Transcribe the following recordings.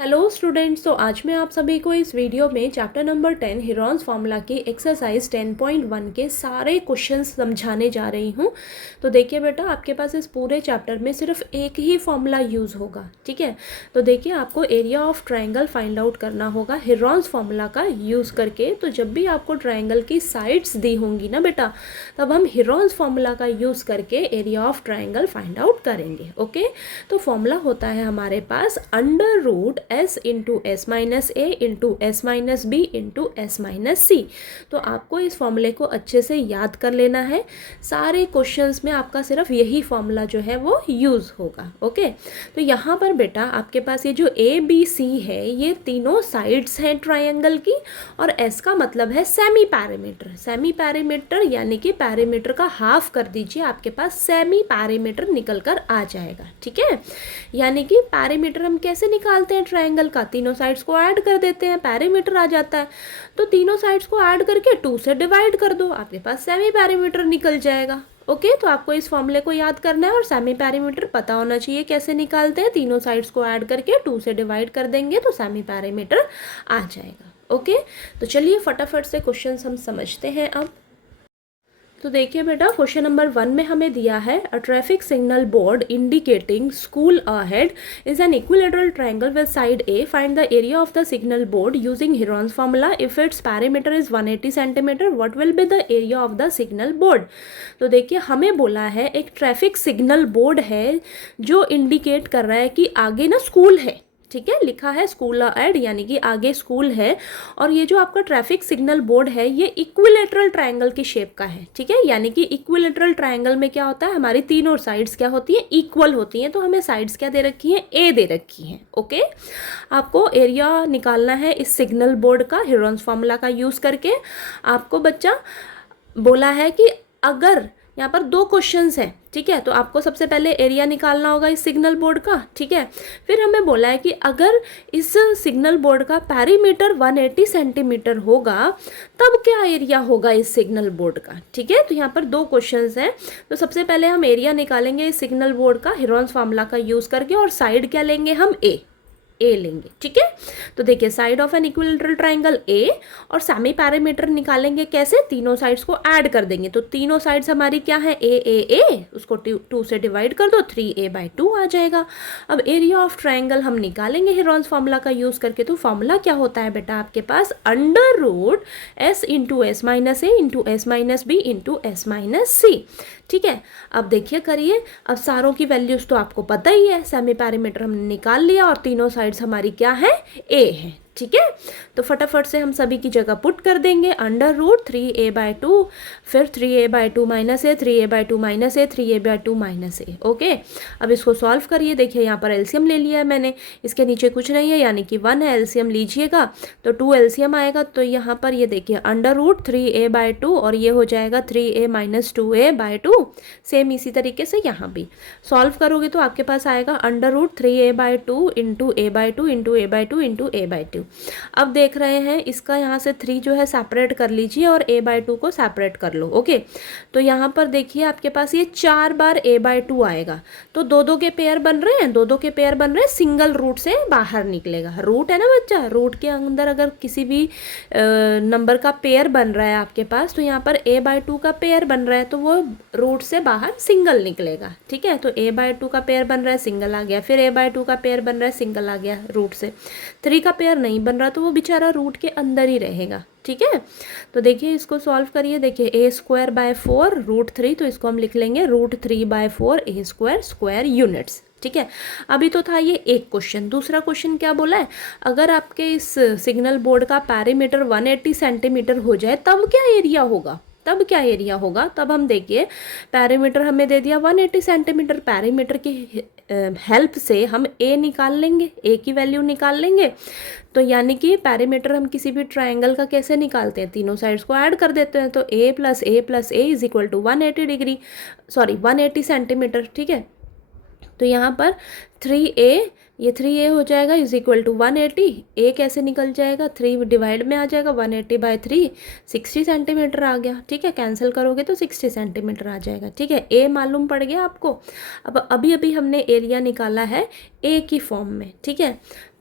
Hello students, तो आज मैं आप सभी को इस वीडियो में चैप्टर नंबर 10 हीरोन्स फार्मूला की एक्सरसाइज 10.1 के सारे क्वेश्चंस समझाने जा रही हूँ। तो देखिए बेटा, आपके पास इस पूरे चैप्टर में सिर्फ एक ही फार्मूला यूज़ होगा, ठीक है। तो देखिए, आपको area of triangle find out करना होगा हीरोन्स फार्मूला का यूज़ करके। तो जब भी आपको ट्रायंगल की साइड्स दी होंगी ना बेटा, तब हम हीरोन्स फार्मूला का यूज़ करके area of triangle find out करेंगे। ओके, तो फॉर्मूला होता है हमारे पास under root s into S minus A into S minus B into S minus C. तो आपको इस फॉर्मूले को अच्छे से याद कर लेना है। सारे क्वेश्चंस में आपका सिर्फ यही फॉर्मूला जो है वो यूज़ होगा। ओके, तो यहाँ पर बेटा आपके पास ये जो ए बी सी है, ये तीनों साइड्स हैं ट्रायंगल की, और एस का मतलब है सेमी पैरामीटर। सेमी पैरामीटर यानी कि पैरामीटर का हाफ कर दीजिए, आपके पास सेमी पैरामीटर निकल कर आ जाएगा, ठीक है। यानी कि पैरामीटर हम कैसे निकालते हैं ट्रायंगल का, तीनों साइड्स को ऐड कर देते हैं, पैरामीटर आ जाता है। तो तीनों साइड्स को ऐड करके 2 से डिवाइड कर दो, आपके पास सेमी पैरामीटर निकल जाएगा। ओके, तो आपको इस फॉर्मूले को याद करना है और सेमी पैरामीटर पता होना चाहिए कैसे निकालते हैं। तीनों साइड्स को ऐड करके 2 से डिवाइड कर देंगे तो सेमी पैरामीटर आ जाएगा। ओके, तो चलिए फटाफट से क्वेश्चन हम समझते हैं अब। तो देखिए बेटा, क्वेश्चन नंबर 1 में हमें दिया है a traffic signal board indicating school ahead is an equilateral triangle with side A. Find the area of the signal board using Heron's formula. If it's parameter is 180 centimetre, what will be the area of the signal board. तो देखिए, हमें बोला है एक traffic signal board है जो indicate कर रहा है कि आगे ना स्कूल है, ठीक है। लिखा है स्कूल एड यानी कि आगे स्कूल है, और ये जो आपका ट्रैफिक सिग्नल बोर्ड है ये इक्विलेटरल ट्रायंगल की शेप का है, ठीक है। यानी कि इक्विलेटरल ट्रायंगल में क्या होता है, हमारी तीनों साइड्स क्या होती हैं, इक्वल होती हैं। तो हमें साइड्स क्या दे रखी हैं, ए दे रखी हैं। ओके, आपको एरिया निकालना है इस सिग्नल बोर्ड का हीरोन्स फार्मूला का यूज़ करके। आपको बच्चा बोला है कि अगर यहाँ पर 2 क्वेश्चंस हैं, ठीक है, तो आपको सबसे पहले एरिया निकालना होगा इस सिग्नल बोर्ड का, ठीक है। फिर हमें बोला है कि अगर इस सिग्नल बोर्ड का पैरीमीटर 180 सेंटीमीटर होगा तब क्या एरिया होगा इस सिग्नल बोर्ड का, ठीक है। तो यहाँ पर 2 क्वेश्चंस हैं। तो सबसे पहले हम एरिया निकालेंगे इस सिग्नल बोर्ड का हीरोन्स फार्मूला का यूज़ करके, और साइड क्या लेंगे हम, ए लेंगे, ठीक है। तो देखिए, side of an equilateral triangle A, और सेमी पैरामीटर निकालेंगे कैसे, तीनों साइड्स को ऐड कर देंगे। तो तीनों साइड्स हमारी क्या है, ए, उसको 2 से डिवाइड कर दो, 3a/2 आ जाएगा। अब एरिया ऑफ ट्रायंगल हम निकालेंगे हीरोन्स फार्मूला का यूज़ करके। तो फार्मूला क्या होता है बेटा आपके पास, under root s into S minus A into S minus B into S minus C, ठीक है। अब देखिए करिए, अब सारों की वैल्यूज़ तो आपको पता ही है, सेमी पैरामीटर हमने निकाल लिया और तीनों साइड्स हमारी क्या है, ए है, ठीक है। तो फटाफट से हम सभी की जगह पुट कर देंगे, अंडर रूट 3a/2, फिर 3a/2 माइनस ए, 3a/2 माइनस ए, 3a/2 माइनस ए। ओके, अब इसको सॉल्व करिए। देखिए, यहाँ पर एलसीएम ले लिया है मैंने, इसके नीचे कुछ नहीं है यानी कि 1 है, एलसीएम लीजिएगा तो 2 एलसीएम आएगा। तो यहाँ पर ये देखिए अंडर रूट 3a/2 और ये हो जाएगा 3a माइनस 2a/2। सेम इसी तरीके से यहाँ भी सॉल्व करोगे तो आपके पास आएगा under root 3a/2 into a/2 into a/2 into a/2। अब देख रहे हैं इसका यहाँ से 3 जो है सेपरेट कर लीजिए और a/2 को सेपरेट कर लो। ओके, तो यहाँ पर देखिए आपके पास ये 4 बार a/2 आएगा। तो 2-2 के पेयर बन रहे हैं, 2-2 के पेयर बन रहे हैं, सिंगल रूट से बाहर निकलेगा। रूट है ना बच्चा, रूट के अंदर अगर किसी भी नंबर का पेयर बन रहा है आपके पास, तो यहाँ पर a/2 का पेयर बन रहा है तो वो रूट से बाहर सिंगल निकलेगा, ठीक है। तो a/2 का पेयर बन रहा है, सिंगल आ गया, फिर a/2 का पेयर बन रहा है, सिंगल आ गया रूट से। 3 का पेयर नहीं बन रहा तो वो बेचारा रूट के अंदर ही रहेगा, ठीक है। तो देखिए इसको सॉल्व करिए। देखिए a²/4 √3, तो इसको हम लिख लेंगे √3/4 a² यूनिट्स, ठीक है। अभी तो था ये एक क्वेश्चन। दूसरा क्वेश्चन क्या बोला है, अगर आपके इस सिग्नल बोर्ड का पैरीमीटर 180 सेंटीमीटर हो जाए तब क्या एरिया होगा, तब क्या एरिया होगा। तब हम देखिए, पैरीमीटर हमें दे दिया 180 सेंटीमीटर, पैरीमीटर की हेल्प से हम ए निकाल लेंगे, ए की वैल्यू निकाल लेंगे। तो यानी कि पैरीमीटर हम किसी भी ट्रायंगल का कैसे निकालते हैं, तीनों साइड्स को ऐड कर देते हैं। तो a + a + a is equal to 180 centimetre, ठीक है। तो यहाँ पर 3a, ये 3a हो जाएगा इज इक्वल टू 180। a कैसे निकल जाएगा, 3 डिवाइड में आ जाएगा, 180/3 60 सेंटीमीटर आ गया, ठीक है। कैंसिल करोगे तो 60 सेंटीमीटर आ जाएगा, ठीक है। a मालूम पड़ गया आपको। अब अभी हमने एरिया निकाला है a की फॉर्म में, ठीक है।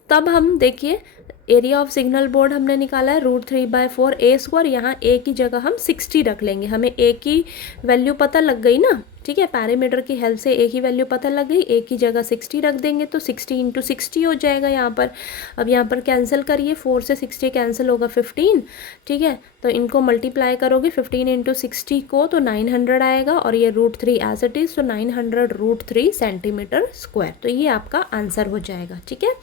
तब हम देखिए एरिया ऑफ सिग्नल बोर्ड हमने निकाला है √3/4 a²। यहाँ a की जगह हम 60 रख लेंगे, हमें a की वैल्यू पता लग गई ना, ठीक है, पैरामीटर की हेल्प से a की वैल्यू पता लग गई, a की जगह 60 रख देंगे तो 60 × 60 हो जाएगा यहाँ पर। अब यहाँ पर कैंसिल करिए, 4 से 60 कैंसिल होगा 15, ठीक है, तो इनको मल्टीप्लाई करोगे 15 × 60 को तो 900 आएगा, और ये √3 एज इट इज़, तो 900 √3 सेंटीमीटर स्क्वायर। तो ये आपका आंसर हो जाएगा, ठीक है।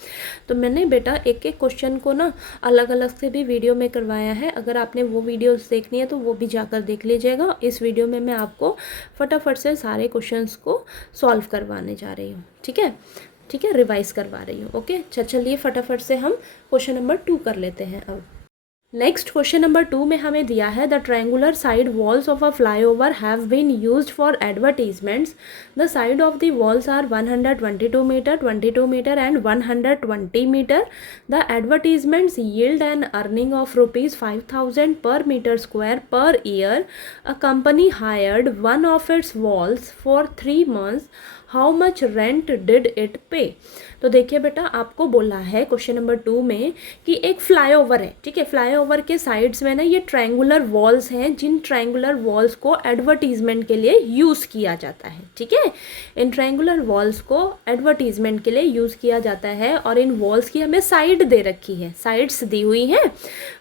तो मैंने बेटा एक एक क्वेश्चन को ना अलग अलग से भी वीडियो में करवाया है, अगर आपने वो वीडियोस देखनी है तो वो भी जाकर देख लीजिएगा। इस वीडियो में मैं आपको फटाफट से सारे क्वेश्चंस को सॉल्व करवाने जा रही हूँ, ठीक है, ठीक है, रिवाइज करवा रही हूँ। ओके, चलिए फटाफट से हम क्वेश्चन नंबर 2 कर लेते हैं। अब नेक्स्ट क्वेश्चन नंबर 2 में हमें दिया है the triangular side walls of a flyover have been used for advertisements. The side of the walls are 122 metre, 22 metre and 120 metre. The advertisements yield an earning of ₹5,000 per meter square per year. A company hired one of its walls for 3 months. How much rent did it पे। तो देखिए बेटा, आपको बोला है question number 2 में कि एक फ्लाईओवर है, ठीक है, फ्लाईओवर के साइड्स में ना ये ट्रायंगुलर वॉल्स हैं, जिन ट्रायंगुलर वॉल्स को एडवर्टीजमेंट के लिए यूज़ किया जाता है, ठीक है, इन ट्रायंगुलर वॉल्स को एडवर्टीजमेंट के लिए यूज़ किया जाता है। और इन वॉल्स की हमें साइड दे रखी है, साइड्स दी हुई हैं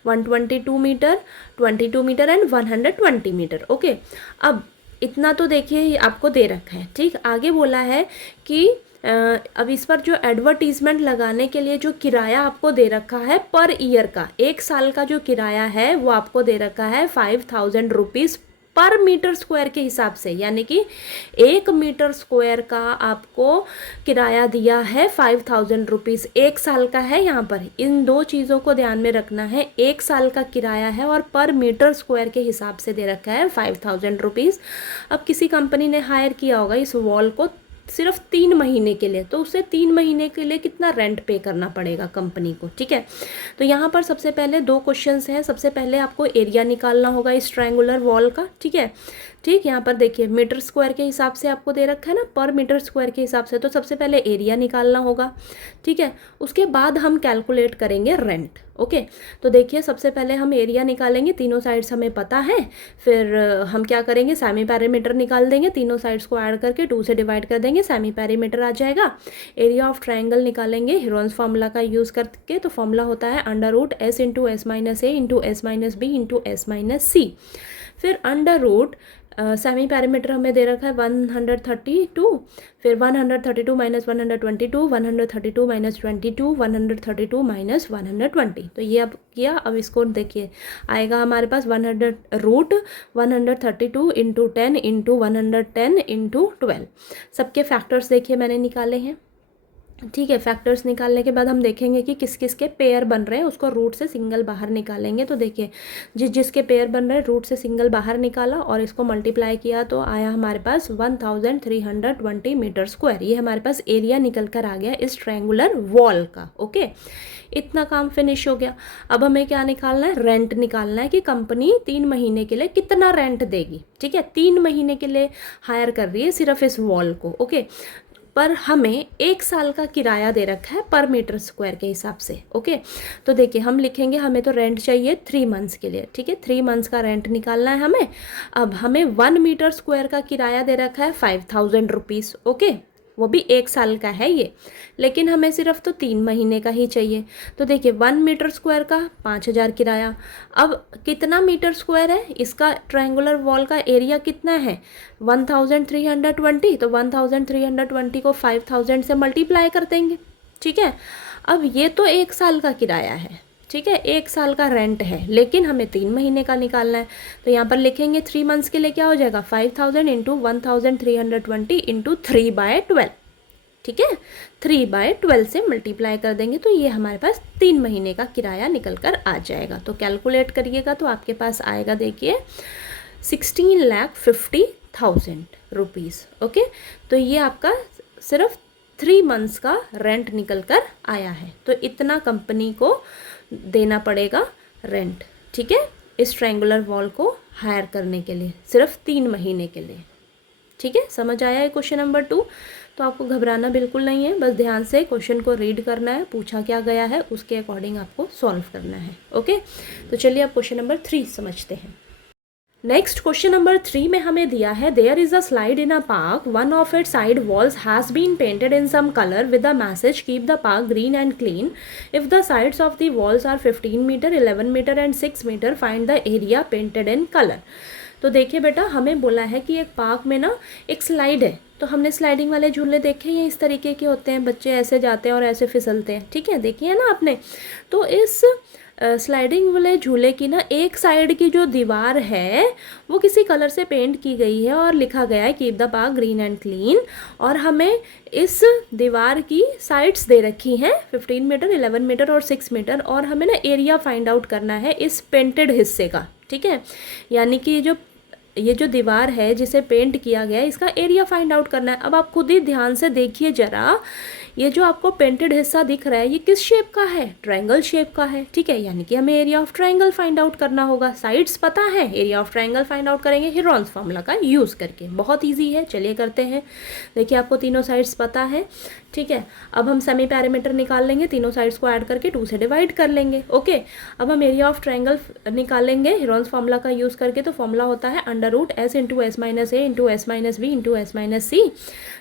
122 metre, 22 metre and 120 metre. Okay, अब इतना तो देखिए आपको दे रखा है, ठीक। आगे बोला है कि अब इस पर जो एडवर्टीजमेंट लगाने के लिए जो किराया आपको दे रखा है पर ईयर का, 1 साल का जो किराया है वो आपको दे रखा है 5,000 रुपीज़ पर मीटर स्क्वायर के हिसाब से, यानी कि 1 मीटर स्क्वायर का आपको किराया दिया है 5,000 रुपीज़, 1 साल का है। यहाँ पर इन 2 चीज़ों को ध्यान में रखना है, 1 साल का किराया है और पर मीटर स्क्वायर के हिसाब से दे रखा है 5,000 रुपीज़। अब किसी कंपनी ने हायर किया होगा इस वॉल को सिर्फ 3 महीने के लिए, तो उसे 3 महीने के लिए कितना रेंट पे करना पड़ेगा कंपनी को, ठीक है। तो यहाँ पर सबसे पहले 2 क्वेश्चंस हैं। सबसे पहले आपको एरिया निकालना होगा इस ट्रायंगुलर वॉल का, ठीक है, ठीक। यहाँ पर देखिए मीटर स्क्वायर के हिसाब से आपको दे रखा है ना, पर मीटर स्क्वायर के हिसाब से, तो सबसे पहले एरिया निकालना होगा, ठीक है। उसके बाद हम कैलकुलेट करेंगे रेंट। ओके, तो देखिए सबसे पहले हम एरिया निकालेंगे, तीनों साइड्स हमें पता है, फिर हम क्या करेंगे, सेमी पैरामीटर निकाल देंगे, तीनों साइड्स को ऐड करके 2 से डिवाइड कर देंगे, सेमी पैरामीटर आ जाएगा। एरिया ऑफ ट्रायंगल निकालेंगे हीरोन्स फार्मूला का यूज़ करके, तो फॉर्मूला होता है √S × S - A × S - B × S - C। फिर √ सेमी पैरामीटर हमें दे रखा है 132, फिर 132 - 122, 132 - 22, 132 - 120। तो ये अब किया, अब इसको देखिए आएगा हमारे पास √132 × 10 × 110 × 12। सबके फैक्टर्स देखिए मैंने निकाले हैं, ठीक है। फैक्टर्स निकालने के बाद हम देखेंगे कि किस किस के पेयर बन रहे हैं, उसको रूट से सिंगल बाहर निकालेंगे। तो देखिए जिसके पेयर बन रहे हैं रूट से सिंगल बाहर निकाला और इसको मल्टीप्लाई किया तो आया हमारे पास 1320 मीटर स्क्वायर। ये हमारे पास एरिया निकल कर आ गया इस ट्रायंगुलर वॉल का। ओके, इतना काम फिनिश हो गया। अब हमें क्या निकालना है, रेंट निकालना है कि कंपनी 3 महीने के लिए कितना रेंट देगी, ठीक है। 3 महीने के लिए हायर कर रही है सिर्फ इस वॉल को, ओके, पर हमें 1 साल का किराया दे रखा है पर मीटर स्क्वायर के हिसाब से। ओके, तो देखिए हम लिखेंगे, हमें तो रेंट चाहिए 3 मंथ्स के लिए, ठीक है, 3 मंथ्स का रेंट निकालना है हमें। अब हमें 1 मीटर स्क्वायर का किराया दे रखा है 5,000 रुपीज़, ओके, वो भी 1 साल का है ये, लेकिन हमें सिर्फ तो 3 महीने का ही चाहिए। तो देखिए 1 मीटर स्क्वायर का 5,000 किराया। अब कितना मीटर स्क्वायर है इसका, ट्रायंगुलर वॉल का एरिया कितना है 1320, तो 1320 को 5,000 से मल्टीप्लाई कर देंगे, ठीक है। अब ये तो 1 साल का किराया है, ठीक है, 1 साल का रेंट है, लेकिन हमें 3 महीने का निकालना है। तो यहाँ पर लिखेंगे 3 मंथ्स के लिए क्या हो जाएगा, 5,000 × 1320 × 3/12, ठीक है, 3/12 से मल्टीप्लाई कर देंगे तो ये हमारे पास 3 महीने का किराया निकल कर आ जाएगा। तो कैलकुलेट करिएगा तो आपके पास आएगा देखिए 16,50,000 रुपीज़। ओके, तो ये आपका सिर्फ 3 मंथ्स का रेंट निकल कर आया है। तो इतना कंपनी को देना पड़ेगा रेंट, ठीक है, इस ट्रायंगुलर वॉल को हायर करने के लिए सिर्फ 3 महीने के लिए, ठीक है। समझ आया है क्वेश्चन नंबर 2। तो आपको घबराना बिल्कुल नहीं है, बस ध्यान से क्वेश्चन को रीड करना है, पूछा क्या गया है उसके अकॉर्डिंग आपको सॉल्व करना है। ओके, तो चलिए अब क्वेश्चन नंबर 3 समझते हैं। नेक्स्ट क्वेश्चन नंबर 3 में हमें दिया है there is a slide in a park, one of it side walls has been painted in some colour with the message keep the park green and clean, if the sides of the walls are 15 metre 11 metre and 6 metre find the area painted in colour. तो देखिए बेटा, हमें बोला है कि एक park में ना एक स्लाइड है, तो हमने स्लाइडिंग वाले झूले देखे, ये इस तरीके के होते हैं, बच्चे ऐसे जाते हैं और ऐसे फिसलते हैं, ठीक है, देखिए ना आपने। तो इस स्लाइडिंग वाले झूले की ना एक साइड की जो दीवार है वो किसी कलर से पेंट की गई है और लिखा गया है keep the park green and clean, और हमें इस दीवार की साइड्स दे रखी हैं 15 मीटर 11 मीटर और 6 मीटर, और हमें ना एरिया फाइंड आउट करना है इस पेंटेड हिस्से का, ठीक है, यानी कि ये जो दीवार है जिसे पेंट किया गया है इसका एरिया फाइंड आउट करना है। अब आप खुद ही ध्यान से देखिए ज़रा, ये जो आपको पेंटेड हिस्सा दिख रहा है ये किस शेप का है, ट्रायंगल शेप का है, ठीक है, यानी कि हमें area of triangle find out करना होगा। साइड्स पता है, area of triangle find out करेंगे हीरोन्स फार्मूला का यूज़ करके, बहुत ईजी है, चलिए करते हैं। देखिए आपको तीनों साइड्स पता है, ठीक है। अब हम सेमी पैरामीटर निकाल लेंगे, तीनों साइड्स को ऐड करके 2 से डिवाइड कर लेंगे। ओके, अब हम एरिया ऑफ ट्रायंगल निकालेंगे हीरोन्स फार्मूला का यूज़ करके, तो फॉर्मूला होता है √s into S minus A into S minus B into S minus C.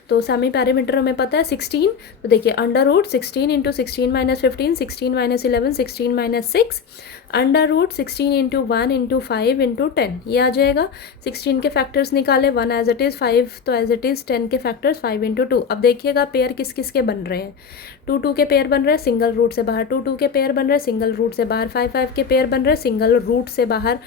तो सेमी पैरामीटर हमें पता है 16, तो देखिए √16 into 16 minus 15, 16 minus 11, 16 minus 6, √16 into 1 into 5 into 10, ये आ जाएगा। 16 के फैक्टर्स निकाले, 1 एज इट इज़, 5 तो एज इट इज़, 10 के फैक्टर्स 5 इंटू 2। अब देखिएगा पेयर किस किस के बन रहे हैं, 2 2 के पेयर बन रहे हैं सिंगल रूट से बाहर, 2 2 के पेयर बन रहे हैं सिंगल रूट से बाहर, 5 5 के पेयर बन रहे हैं सिंगल रूट से बाहर,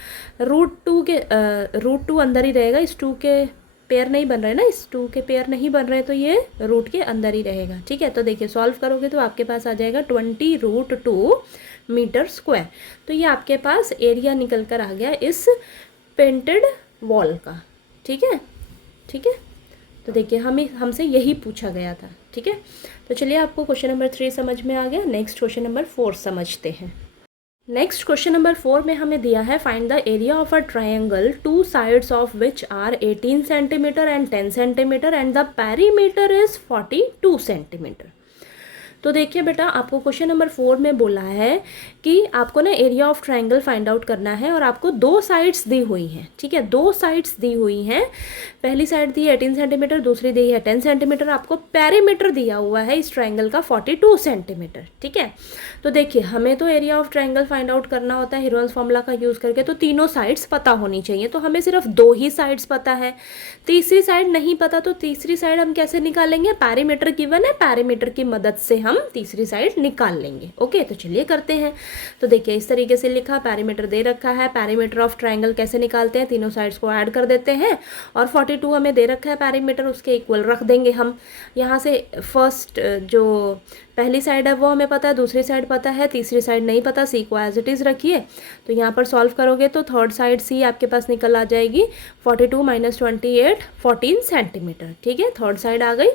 √2 अंदर ही रहेगा, इस 2 के पेयर नहीं बन रहे ना, इस 2 के पेयर नहीं बन रहे, तो ये रूट के अंदर ही रहेगा, ठीक है। तो देखिए सॉल्व करोगे तो आपके पास आ जाएगा 20√2 मीटर स्क्वायर। तो ये आपके पास एरिया निकल कर आ गया इस पेंटेड वॉल का, ठीक है, ठीक है। तो देखिए हमसे यही पूछा गया था, ठीक है। तो चलिए आपको क्वेश्चन नंबर 3 समझ में आ गया। नेक्स्ट क्वेश्चन नंबर 4 समझते हैं। नेक्स्ट क्वेश्चन नंबर 4 में हमें दिया है find the area of a triangle 2 sides of which are 18 centimetre and 10 centimetre and the perimeter is 42 centimetre. तो देखिए बेटा, आपको क्वेश्चन नंबर 4 में बोला है कि आपको ना area of triangle find out करना है और आपको 2 साइड्स दी हुई हैं, ठीक है, 2 साइड्स दी हुई हैं। पहली साइड दी है 18 सेंटीमीटर, दूसरी दी है 10 सेंटीमीटर, आपको पेरीमीटर दिया हुआ है इस ट्रायंगल का 42 सेंटीमीटर, ठीक है। तो देखिए हमें तो area of triangle find out करना होता है हीरोन्स फार्मूला का यूज़ करके, तो तीनों साइड्स पता होनी चाहिए, तो हमें सिर्फ 2 ही साइड्स पता है, तीसरी साइड नहीं पता, तो तीसरी साइड हम कैसे निकालेंगे, पेरीमीटर गिवन है, पेरीमीटर की मदद से हम तीसरी साइड निकाल लेंगे। ओके, तो चलिए करते हैं। तो देखिए इस तरीके से लिखा, पेरीमीटर दे रखा है, पेरीमीटर ऑफ ट्रायंगल कैसे निकालते हैं, तीनों साइड्स को ऐड कर देते हैं और 42 हमें दे रखा है पेरीमीटर, उसके इक्वल रख देंगे हम। यहाँ से फर्स्ट जो पहली साइड है वो हमें पता है, दूसरी साइड पता है, तीसरी साइड नहीं पता, सी को एज इट इज़ रखिए। तो यहाँ पर सॉल्व करोगे तो थर्ड साइड सी आपके पास निकल आ जाएगी 42 माइनस 28 14 सेंटीमीटर, ठीक है, थर्ड साइड आ गई।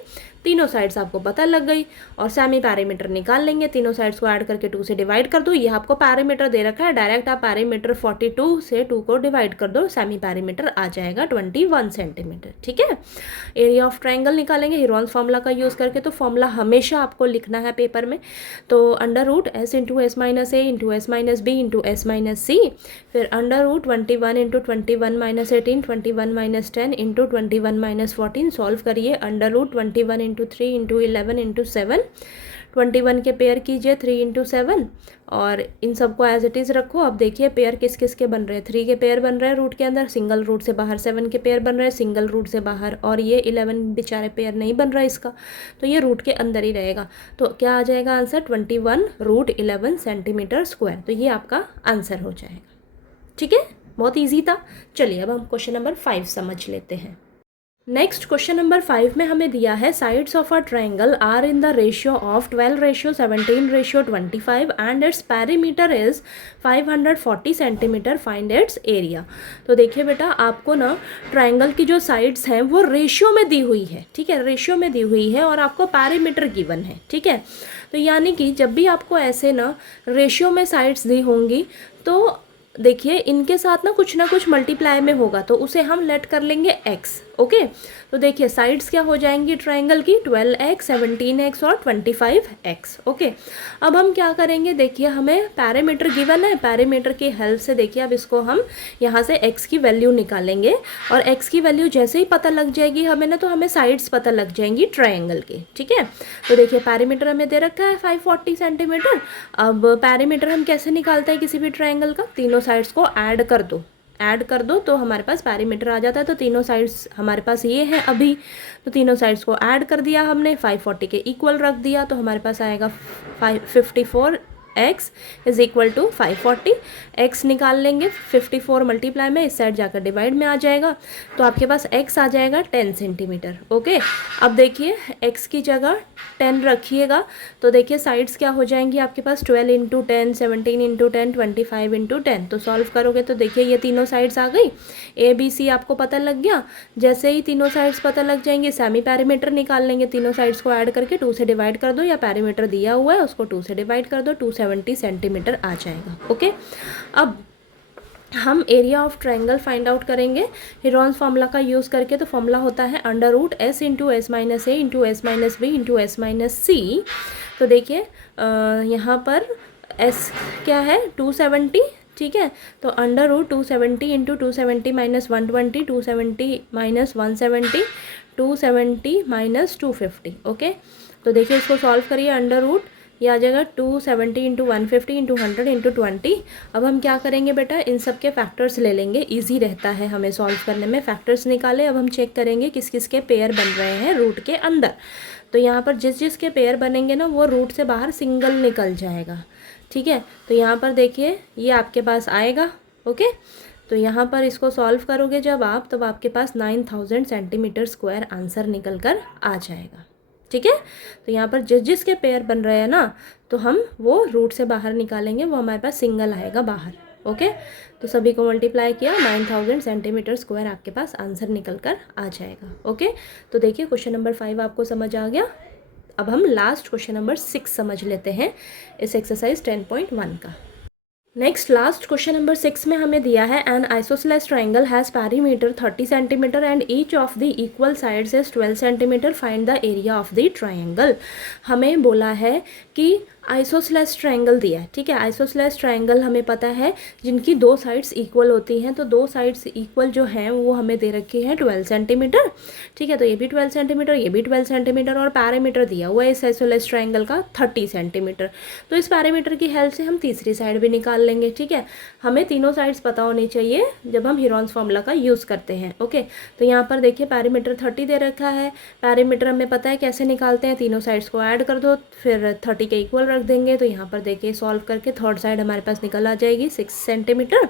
तीनों साइड्स आपको पता लग गई और सेमी पैरामीटर निकाल लेंगे, तीनों साइड्स को ऐड करके 2 से डिवाइड कर दो। ये आपको पैरामीटर दे रखा है, डायरेक्ट आप पैरामीटर 42 से 2 को डिवाइड कर दो, सेमी पैरामीटर आ जाएगा 21 सेंटीमीटर, ठीक है। एरिया ऑफ ट्रायंगल निकालेंगे हीरोन्स फार्मूला का यूज़ करके, तो फॉर्मूला हमेशा आपको लिखना है पेपर में। तो √s into S minus A into S minus B into S minus C, फिर √21 into 21 minus 18, 21 minus 10 into 21 minus 14, solve करिए। √21 इंटू 3 इंटू 11 इंटू 7, 21 के पेयर कीजिए 3 इंटू 7 और इन सबको एज इट इज़ रखो। अब देखिए पेयर किस किस के बन रहे हैं, 3 के पेयर बन रहे हैं रूट के अंदर, सिंगल रूट से बाहर 7 के पेयर बन रहे हैं सिंगल रूट से बाहर, और ये 11 बेचारे पेयर नहीं बन रहा इसका, तो ये रूट के अंदर ही रहेगा। तो क्या आ जाएगा आंसर, 21√11 सेंटीमीटर स्क्वायर। तो ये आपका आंसर हो जाएगा, ठीक है, बहुत ईजी था। चलिए अब हम क्वेश्चन नंबर 5 समझ लेते हैं। नेक्स्ट क्वेश्चन नंबर 5 में हमें दिया है sides of a triangle are in the ratio of 12:17:25 and its perimeter is 540 centimetre, find its area. तो देखिए बेटा, आपको ना ट्रायंगल की जो साइड्स हैं वो रेशियो में दी हुई है, ठीक है, रेशियो में दी हुई है और आपको पेरीमीटर गिवन है, ठीक है। तो यानी कि जब भी आपको ऐसे ना रेशियो में साइड्स दी होंगी तो देखिए इनके साथ ना कुछ मल्टीप्लाई में होगा, तो उसे हम लेट कर लेंगे x, ओके। तो देखिए साइड्स क्या हो जाएंगी ट्रायंगल की, 12x, 17x और 25x। ओके, अब हम क्या करेंगे, देखिए हमें पैरामीटर गिवन है, पैरामीटर की हेल्प से देखिए अब इसको हम यहाँ से x की वैल्यू निकालेंगे, और x की वैल्यू जैसे ही पता लग जाएगी हमें ना, तो हमें साइड्स पता लग जाएंगी ट्रायंगल की। ठीक है, तो देखिए पैरामीटर हमें दे रखा है 540 सेंटीमीटर। अब पैरामीटर हम कैसे निकालते हैं किसी भी ट्रायंगल का, तीनों साइड्स को ऐड कर दो तो हमारे पास पैरामीटर आ जाता है। तो तीनों साइड्स हमारे पास ये हैं अभी, तो तीनों साइड्स को ऐड कर दिया हमने, 540 के इक्वल रख दिया, तो हमारे पास आएगा 54x is equal to 540। x निकाल लेंगे, 54 मल्टीप्लाई में इस साइड जाकर डिवाइड में आ जाएगा, तो आपके पास x आ जाएगा 10 सेंटीमीटर। ओके, अब देखिए x की जगह 10 रखिएगा, तो देखिए साइड्स क्या हो जाएंगी आपके पास, 12 इंटू 10, 17 इंटू 10, 25 इंटू 10। तो सॉल्व करोगे तो देखिए ये तीनों साइड्स आ गई, ए बी सी आपको पता लग गया। जैसे ही तीनों साइड्स पता लग जाएंगे सेमी पैरामीटर निकाल लेंगे, तीनों साइड्स को ऐड करके 2 से डिवाइड कर दो, या पैरामीटर दिया हुआ है उसको 2 से डिवाइड कर दो, 270 सेंटीमीटर आ जाएगा। ओके, अब हम area of triangle find out करेंगे हेरोन्स फार्मूला का यूज़ करके। तो फार्मूला होता है under root S into S minus A into S minus B into S minus C. तो देखिए यहाँ पर एस क्या है 270, ठीक है, तो under root 270 into 270 minus 120, 270 minus 170, 270 minus 250। Okay, तो देखिए इसको सॉल्व करिए, अंडर रूट ये आ जाएगा 270 इंटू 150 इंटू 100 इंटू 20। अब हम क्या करेंगे बेटा, इन सब के फैक्टर्स ले लेंगे, इजी रहता है हमें सॉल्व करने में। फैक्टर्स निकाले, अब हम चेक करेंगे किस किस के पेयर बन रहे हैं रूट के अंदर। तो यहाँ पर जिस जिस के पेयर बनेंगे ना वो रूट से बाहर सिंगल निकल जाएगा। ठीक है, तो यहाँ पर देखिए ये आपके पास आएगा। ओके, तो यहाँ पर इसको सॉल्व करोगे जब आप, तब आपके पास 9000 सेंटीमीटर स्क्वायर आंसर निकल कर आ जाएगा। ठीक है, तो यहाँ पर जिस जिस के पेयर बन रहे हैं ना, तो हम वो रूट से बाहर निकालेंगे, वो हमारे पास सिंगल आएगा बाहर। ओके, तो सभी को मल्टीप्लाई किया, 9000 सेंटीमीटर स्क्वायर आपके पास आंसर निकल कर आ जाएगा। ओके, तो देखिए क्वेश्चन नंबर 5 आपको समझ आ गया। अब हम लास्ट क्वेश्चन नंबर 6 समझ लेते हैं इस एक्सरसाइज 10.1 का। नेक्स्ट लास्ट क्वेश्चन नंबर 6 में हमें दिया है N isosceles triangle has perimeter 30 centimetre and each of the equal sides is 12 centimetre, find the area of the triangle. हमें बोला है कि आइसोसेलेस ट्रायंगल दिया है। ठीक है, आइसोसेलेस ट्रायंगल हमें पता है जिनकी दो साइड्स इक्वल होती हैं, तो दो साइड्स इक्वल जो हैं वो हमें दे रखी है 12 सेंटीमीटर। ठीक है, तो ये भी 12 सेंटीमीटर, ये भी 12 सेंटीमीटर, और पैरामीटर दिया हुआ है इस आइसोसेलेस ट्रायंगल का 30 सेंटीमीटर। तो इस पैरामीटर की हेल्प से हम तीसरी साइड भी निकाल लेंगे। ठीक है, हमें तीनों साइड्स पता होनी चाहिए जब हम हेरोन्स फार्मूला का यूज़ करते हैं। ओके, तो यहाँ पर देखिए पैरामीटर 30 दे रखा है, पैरामीटर हमें पता है कैसे निकालते हैं, तीनों साइड्स को ऐड कर दो, फिर 30 के इक्वल रख देंगे। तो यहाँ पर देखिए सॉल्व करके थर्ड साइड हमारे पास निकल आ जाएगी 6 सेंटीमीटर।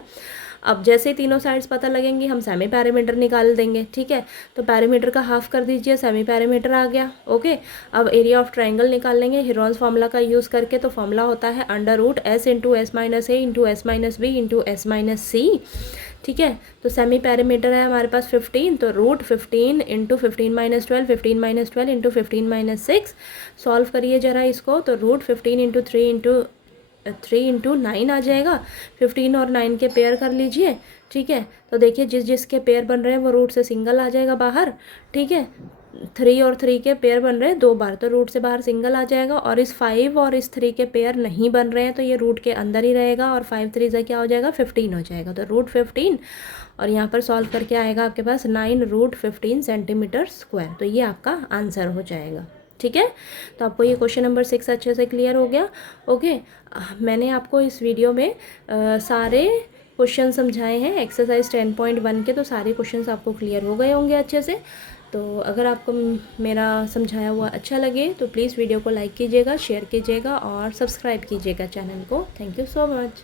अब जैसे ही तीनों साइड्स पता लगेंगी हम सेमी पैरामीटर निकाल देंगे। ठीक है, तो पैरामीटर का हाफ कर दीजिए, सेमी पैरामीटर आ गया। ओके, अब एरिया ऑफ ट्रायंगल निकाल लेंगे हेरोन्स फार्मूला का यूज़ करके। तो फार्मूला होता है under root S into S minus A into S minus B into S minus C. ठीक है, तो सेमी पैरामीटर है हमारे पास 15, तो root 15 into 15 minus 12, 15 minus 12 into 15 minus 6। Solve करिए ज़रा इसको, तो रूट 15 इंटू 3 इंटू 9 आ जाएगा। 15 और 9 के पेयर कर लीजिए। ठीक है, तो देखिए जिस जिसके पेयर बन रहे हैं वो रूट से सिंगल आ जाएगा बाहर। ठीक है, 3 और 3 के पेयर बन रहे हैं 2 बार, तो रूट से बाहर सिंगल आ जाएगा। और इस 5 और इस 3 के पेयर नहीं बन रहे हैं तो ये रूट के अंदर ही रहेगा, और 5 3 से क्या हो जाएगा 15 हो जाएगा। तो रूट 15, और यहाँ पर सॉल्व करके आएगा आपके पास 9 रूट 15 सेंटीमीटर स्क्वायर। तो ये आपका आंसर हो जाएगा। ठीक है, तो आपको ये क्वेश्चन नंबर 6 अच्छे से क्लियर हो गया। ओके, मैंने आपको इस वीडियो में सारे क्वेश्चन समझाए हैं एक्सरसाइज 10.1 के, तो सारे क्वेश्चंस आपको क्लियर हो गए होंगे अच्छे से। तो अगर आपको मेरा समझाया हुआ अच्छा लगे तो प्लीज़ वीडियो को लाइक कीजिएगा, शेयर कीजिएगा और सब्सक्राइब कीजिएगा चैनल को। Thank you so much.